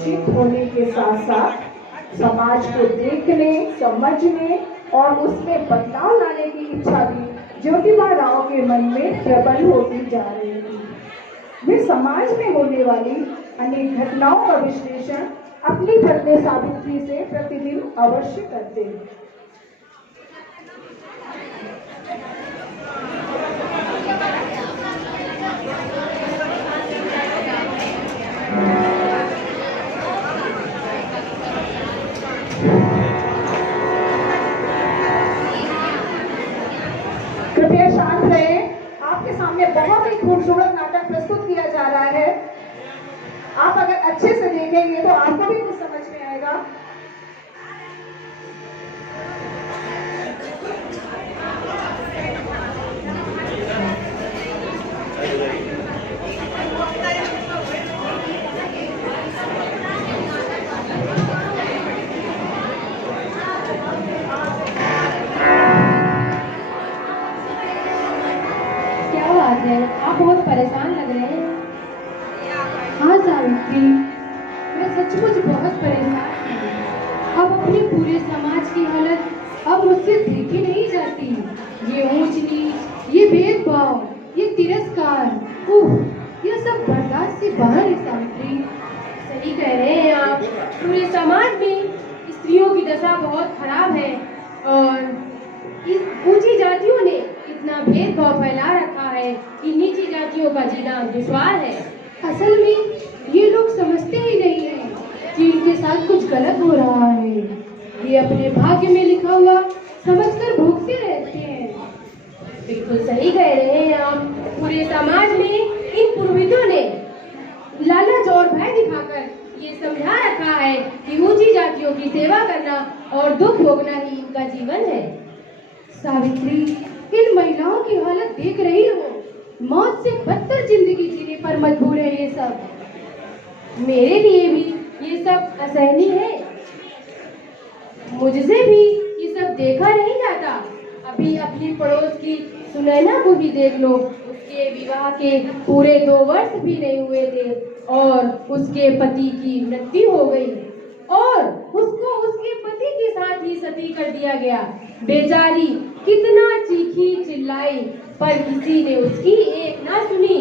शिक्षित होने के साथ साथ समाज को देखने, समझने और उसमें बदलाव लाने की इच्छा भी ज्योतिबा राव के मन में प्रबल होती जा रही थी। वे समाज में होने वाली अनेक घटनाओं का विश्लेषण अपनी पत्नी सावित्री से प्रतिदिन अवश्य करते। कृपया शांत रहे। आपके सामने बहुत ही खूबसूरत नाटक प्रस्तुत किया जा रहा है। आप अगर अच्छे से देखेंगे तो आपको भी कुछ समझ में आएगा। क्या बात है, आप बहुत परेशान लग रहे हैं। हाँ सावित्री, मैं सचमुच बहुत परेशान हूँ। अब अपने पूरे समाज की हालत अब मुझसे देखी नहीं जाती। ये ऊंच नीच, ये भेदभाव, ये तिरस्कार, यह सब बर्दाश्त से बाहर है सावित्री। सही कह रहे हैं आप। पूरे समाज में स्त्रियों की दशा बहुत खराब है और इस ऊंची जातियों ने इतना भेदभाव फैला रखा है कि नीची जातियों का जीना दुश्वार है। असल में ये लोग समझते ही नहीं है कि इनके साथ कुछ गलत हो रहा है। ये अपने भाग्य में लिखा हुआ समझकर भोगते रहते हैं। बिल्कुल सही कह रहे हैं आप। पूरे समाज में इन पुरोहितों ने लालच और भय दिखाकर ये समझा रखा है कि ऊंची जातियों की सेवा करना और दुख भोगना ही इनका जीवन है। सावित्री, इन महिलाओं की हालत देख रही हो। मौत से बदतर जिंदगी जीने पर मजबूर है ये सब। मेरे लिए भी ये सब असहनीय है। मुझसे भी ये सब देखा नहीं जाता। अभी अपनी पड़ोस की सुनैना को भी देख लो। उसके विवाह के पूरे 2 वर्ष भी नहीं हुए थे और उसके पति की मृत्यु हो गई और उसको उसके पति के साथ ही सती कर दिया गया। बेचारी कितना चीखी चिल्लाई पर किसी ने उसकी एक ना सुनी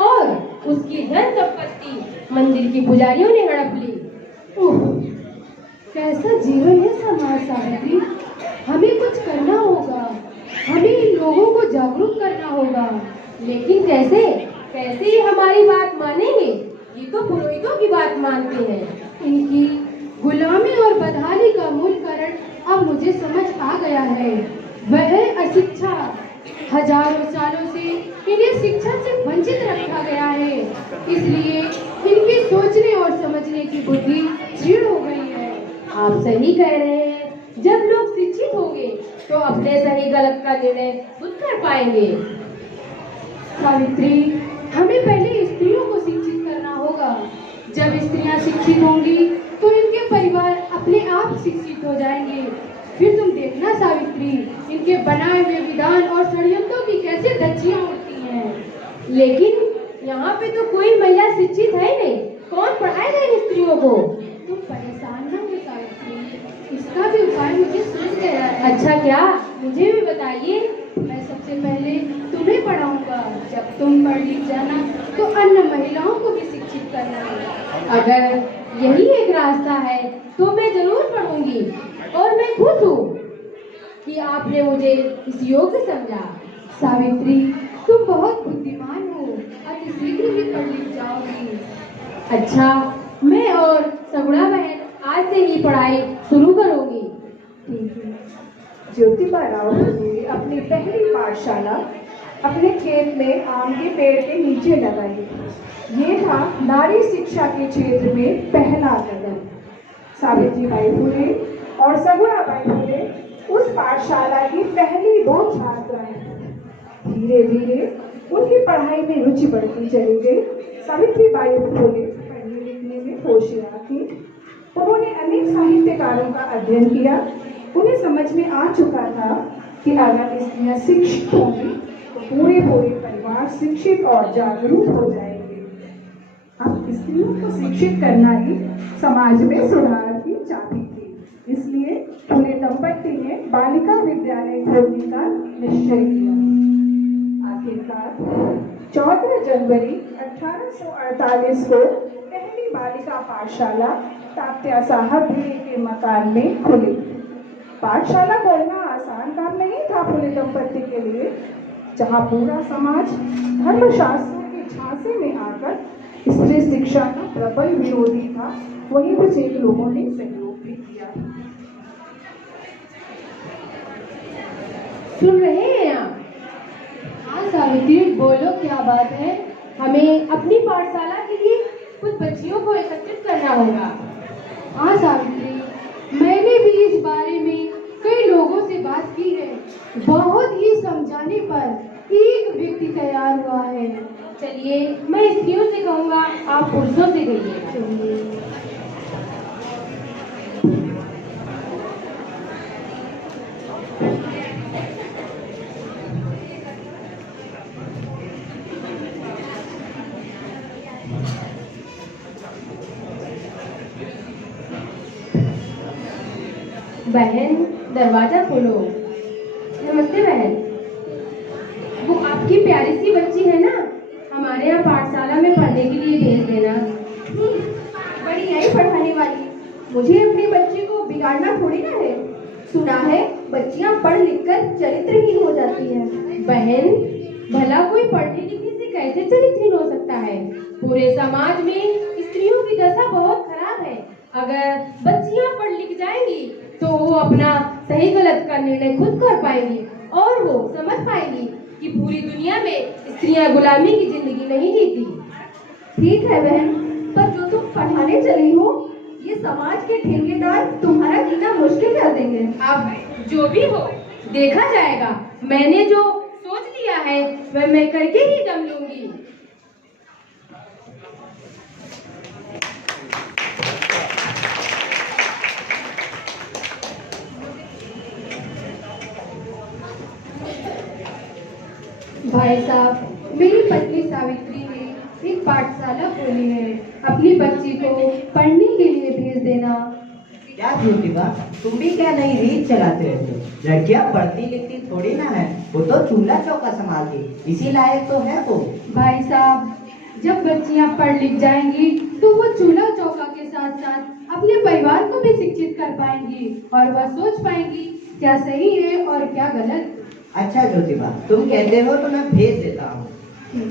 और उसकी धन संपत्ति मंदिर की पुजारियों ने हड़प ली। कैसा जीवन है समाज सावित्री। हमें कुछ करना होगा। हमें इन लोगों को जागरूक करना होगा। लेकिन कैसे कैसे ये हमारी बात मानेंगे? ये तो पुरोहितों की बात मानते हैं। इनकी गुलामी और बदहाली का मूल कारण अब मुझे समझ आ गया है। वह है अशिक्षा। हजारों सालों से इन्हें शिक्षा से वंचित रखा गया है। इसलिए इनकी सोचने और समझने की बुद्धि क्षीण हो गई है। आप सही कह रहे हैं। जब लोग शिक्षित होंगे तो अपने सही गलत का निर्णय खुद कर पाएंगे। सावित्री, हमें पहले स्त्रियों को शिक्षित करना होगा। जब स्त्रियां शिक्षित होंगी तो इनके परिवार अपने आप शिक्षित हो जाएंगे। फिर तुम देखना सावित्री, इनके बनाए हुए विधान और षड्यंत्रों की कैसे धज्जियां उड़ती हैं। लेकिन यहाँ पे तो कोई महिला शिक्षित है ही नहीं। कौन पढ़ाएगा इन स्त्रियों को? तुम परेशान न हो सावित्री, इसका भी उपाय मुझे सूझ गया है। अच्छा, क्या? मुझे भी बताइए। मैं सबसे पहले तुम्हें पढ़ाऊंगा। जब तुम पढ़ लिख जाना तो अन्य महिलाओं को भी शिक्षित करना। अगर यही एक रास्ता है तो मैं जरूर पढ़ूंगी और मैं खुश हूँ कि आपने मुझे इस योग्य समझा। सावित्री, तुम बहुत बुद्धिमान हो। अति शीघ्र ही पढ़ लिख जाओगी। अच्छा, मैं और सगुणा बहन आज से ही पढ़ाई शुरू करूंगी। ठीक है। ज्योतिबा राव ने अपनी पहली पाठशाला अपने खेत में आम के पेड़ के नीचे लगाई। ये था नारी शिक्षा के क्षेत्र में पहला कदम। सावित्रीबाई फुले और सगुणाबाई फुले उस पाठशाला की पहली 2 छात्राएं। धीरे धीरे उनकी पढ़ाई में रुचि बढ़ती चली गई। सावित्रीबाई फुले पढ़ने लिखने में होशियार थी। उन्होंने अनेक साहित्यकारों का अध्ययन किया। उन्हें समझ में आ चुका था कि अगर स्त्रियां शिक्षित होंगी तो पूरे परिवार शिक्षित और जागरूक हो जाएंगे। अब स्त्रियों को शिक्षित करना ही समाज में सुधार की चाबी थी। इसलिए फूले दंपत्ति ने बालिका विद्यालय खोलने का निश्चय किया। आखिरकार 14 जनवरी 1848 को पहली बालिका पाठशाला तात्या साहब भिड़े के मकान में खुली। पाठशाला खोलना आसान काम नहीं था फूले दंपत्ति के लिए। जहाँ पूरा समाज धर्मशास्त्रों के झांसे में आकर स्त्री शिक्षा का प्रबल विरोधी था, वहीं कुछ एक लोगों ने सहयोग भी किया। सुन रहे हैं आप? हाँ सावित्री, बोलो क्या बात है। हमें अपनी पाठशाला के लिए कुछ बच्चियों को एकत्रित करना होगा। हाँ सावित्री, मैंने भी इस बारे में कई लोगों से बात की है। बहुत ही समझाने पर एक व्यक्ति तैयार हुआ है। चलिए, मैं स्त्रियों से कहूँगा, आप पुरुषों से कहिएगा। चलिए। बहन, दरवाजा खोलो। नमस्ते बहन। वो आपकी प्यारी सी बच्ची है ना, हमारे यहाँ पाठशाला में पढ़ने के लिए भेज देना। बड़ी आई पढ़ाने वाली, मुझे अपने बच्चे को बिगाड़ना थोड़ी ना है। सुना है बच्चियां पढ़ लिख कर चरित्रहीन हो जाती हैं। बहन, भला कोई पढ़ने लिखने से कैसे चरित्रहीन हो सकता है? पूरे समाज में स्त्रियों की दशा बहुत खराब है। अगर बच्चियां पढ़ लिख जाएंगी तो वो अपना सही गलत का निर्णय खुद कर पाएंगी और वो समझ पाएंगी कि पूरी दुनिया में स्त्रियां गुलामी की जिंदगी नहीं जीती। ठीक है बहन, पर जो तुम पढ़ाने चली हो, ये समाज के ठेकेदार तुम्हारा जीना मुश्किल कर देंगे। अब जो भी हो देखा जाएगा। मैंने जो सोच लिया है वह मैं करके ही दम लूंगी। भाई साहब, मेरी पत्नी सावित्री ने एक पाठशाला खोली है। अपनी बच्ची को पढ़ने के लिए भेज देना। क्या ज्योतिबा, तुम भी क्या नई रीत चलाते हो? लड़कियां पढ़ती लिखती थोड़ी ना है, वो तो चूल्हा चौका संभालती, इसी लायक तो है वो। भाई साहब, जब बच्चियां पढ़ लिख जाएंगी तो वो चूल्हा चौका के साथ साथ अपने परिवार को भी शिक्षित कर पाएंगी और वह सोच पाएंगी क्या सही है और क्या गलत। अच्छा ज्योतिबा, तुम कहते हो तो मैं भेज देता हूँ,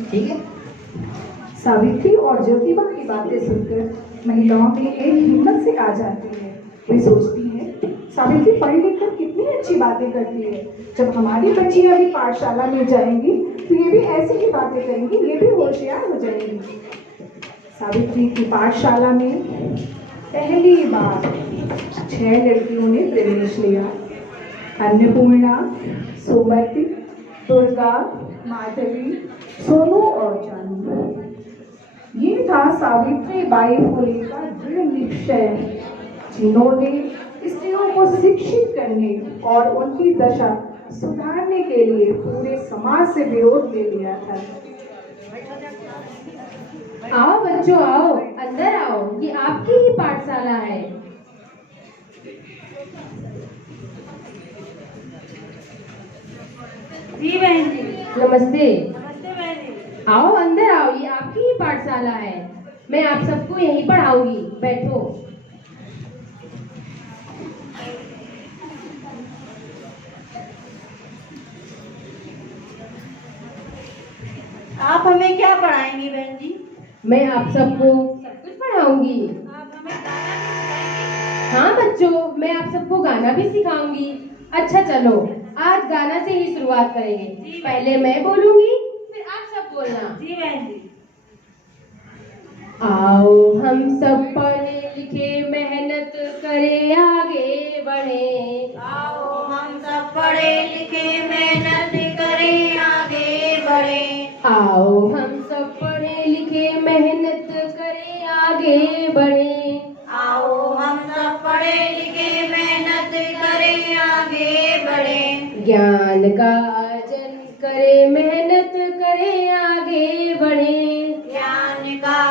ठीक है। सावित्री और ज्योतिबा की बातें सुनकर महिलाओं में एक हिम्मत से आ जाती है। वे सोचती हैं, सावित्री पढ़ लिख कर कितनी अच्छी बातें करती है। जब हमारी बच्चियां भी पाठशाला में जाएंगी तो ये भी ऐसी ही बातें करेंगी, ये भी होशियार हो जाएंगी। सावित्री की पाठशाला में पहली बार 6 लड़कियों ने प्रवेश लिया। अन्नपूर्णा, सोमवती, दुर्गा, माधवी, सोनू और जानू। ये था सावित्री बाई फुले का दृढ़ निश्चय, जिन्होंने स्त्रियों को शिक्षित करने और उनकी दशा सुधारने के लिए पूरे समाज से विरोध ले लिया था। आओ बच्चों, आओ अंदर आओ, ये आपकी ही पाठशाला है। जी बहन जी। नमस्ते। नमस्ते बहन जी। आओ अंदर आओ, ये आपकी ही पाठशाला है। मैं आप सबको यहीं पढ़ाऊंगी, बैठो। आप हमें क्या पढ़ाएंगी बहन जी? मैं आप सबको सब कुछ पढ़ाऊंगी। आप हमें गाना भी सिखाएंगी? हाँ बच्चों, मैं आप सबको गाना भी सिखाऊंगी। अच्छा चलो, आज गाना से ही शुरुआत करेंगे। पहले मैं बोलूंगी, फिर आप सब बोलना। जी बहन जी। आओ हम सब पढ़े लिखे मेहनत करे आगे बढ़े। आओ हम सब पढ़े लिखे मेहनत करें आगे बढ़े। आओ हम सब पढ़े लिखे मेहनत करे आगे बढ़े। आओ हम सब पढ़े लिखे मेहनत करें आगे बढ़े। ज्ञान का अर्जन करे मेहनत करे आगे बढ़े। ज्ञान का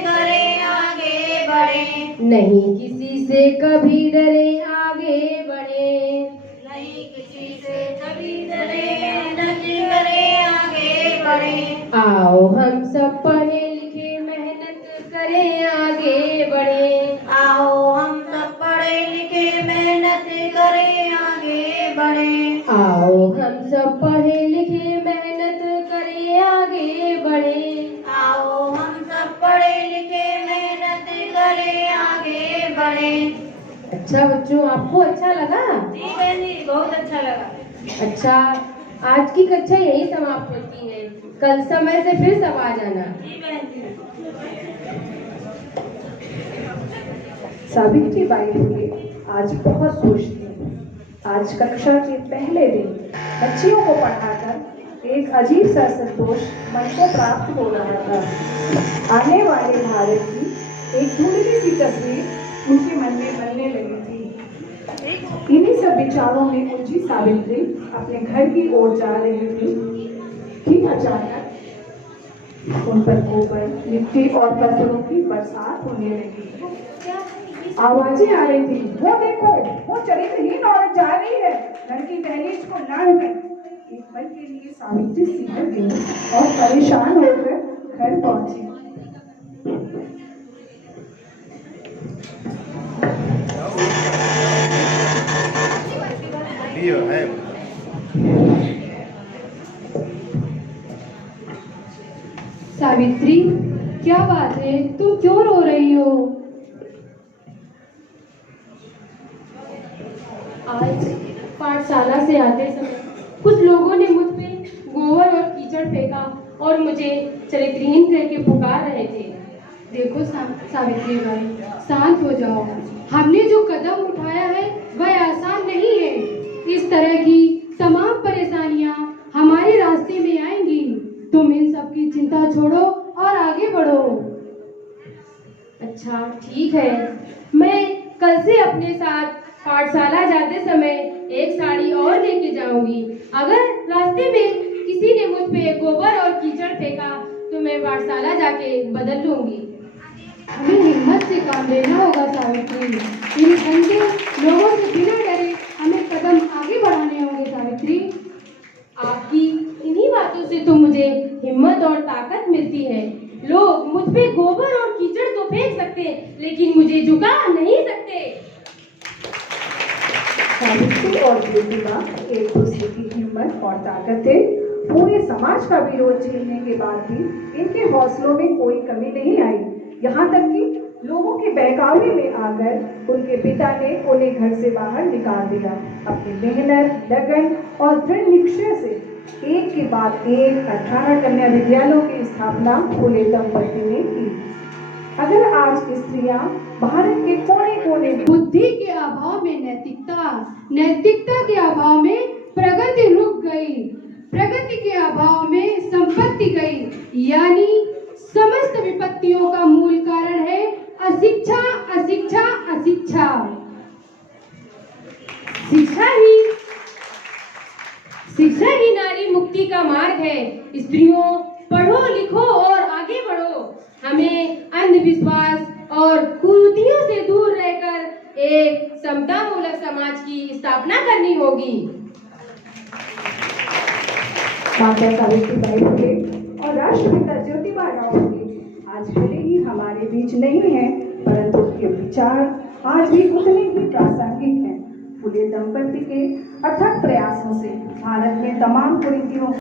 करें आगे बढ़े। नहीं किसी से कभी डरे आगे बढ़े। नहीं किसी से कभी डरे मेहनत करें आगे बढ़े। आओ हम सब पढ़े लिखे मेहनत करें आगे बढ़े। आओ हम सब पढ़े लिखे मेहनत करें आगे बढ़े। आओ हम सब पढ़े लिखे मेहनत करें आगे बढ़े। आओ हम सब पढ़े लिखे मेहनत करें आगे बढ़े। अच्छा बच्चों, आपको अच्छा लगा? जी बहन जी, बहुत अच्छा लगा। अच्छा, आज की कक्षा यही समाप्त होती है। कल समय से फिर सब आ जाना। जी बहन जी। सावित्रीबाई फुले आज बहुत खुश थी। आज कक्षा के पहले दिन बच्चियों को पढ़ाकर एक अजीब सा संतोष मन को प्राप्त हो रहा था। आने वाले भारत की एक धुंधली सी तस्वीर उनके मन में बनने लगी थी। इन्हीं सब विचारों में उलझी सावित्री अपने घर की ओर जा रही थी कि अचानक उन पर गोबर, मिट्टी और पत्थरों की बरसात होने लगी। आवाजें आ रही थी, वो देखो, वो चरित्रहीन औरत जा रही है, घर की दहलीज को लांघ कर। एक पल के लिए सावित्री सिहर गई और परेशान होकर घर पहुंची। सावित्री, क्या बात है? तुम क्यों रो रही हो? आज पाठशाला से आते समय कुछ लोगों ने मुझ पे गोबर और कीचड़ फेंका और मुझे चरित्रहीन करके पुकार रहे थे। देखो सावित्री बाई, शांत हो जाओ। हमने जो कदम उठाया है वह आसान नहीं है। इस तरह की तमाम परेशानियां हमारे रास्ते में आएंगी। तुम इन सब की चिंता छोड़ो और आगे बढ़ो। अच्छा ठीक है, मैं कल से अपने साथ पाठशाला जाते समय एक साड़ी और लेके जाऊंगी। अगर रास्ते में किसी ने मुझ पे गोबर और कीचड़ फेंका तो मैं पाठशाला जाके बदल लूंगी। हमें हिम्मत से काम लेना होगा सावित्री। इन गंदे लोगों से बिना डरे हमें कदम आगे बढ़ाने होंगे सावित्री। आपकी इन्हीं बातों से तो मुझे हिम्मत और ताकत मिलती है। लोग मुझ पे गोबर और कीचड़ तो फेंक सकते हैं, लेकिन मुझे झुका नहीं सकते। सावित्री और ज्योतिबा एक दूसरे की हिम्मत और ताकत थे। पूरे समाज का विरोध झेलने के बाद भी इनके हौसलों में कोई कमी नहीं आई। यहाँ तक कि लोगों के बहकावे में आकर उनके पिता ने उन्हें घर से बाहर निकाल दिया। अपनी मेहनत, लगन और दृढ़ निश्चय से एक के बाद एक 18 कन्या विद्यालयों की स्थापना फुले दंपति ने की। अगर आज स्त्रियां भारत के कोने कोने में बुद्धि के अभाव में नैतिकता, नैतिकता के अभाव में प्रगति रुक गई, प्रगति के अभाव में संपत्ति गई। यानी समस्त विपत्तियों का मूल कारण है अशिक्षा, अशिक्षा, अशिक्षा। शिक्षा ही नारी मुक्ति का मार्ग है। स्त्रियों, पढ़ो लिखो और आगे बढ़ो। हमें अंधविश्वास और कुरीतियों से दूर रहकर एक समतामूलक समाज की स्थापना करनी होगी। माता सावित्रीबाई फुले और राष्ट्रपिता ज्योतिबा फुले आज भले ही हमारे बीच नहीं है, परंतु उनके विचार आज भी उतने ही प्रासंगिक हैं। फुले दंपति के अथक प्रयासों से भारत में तमाम कुरीतियों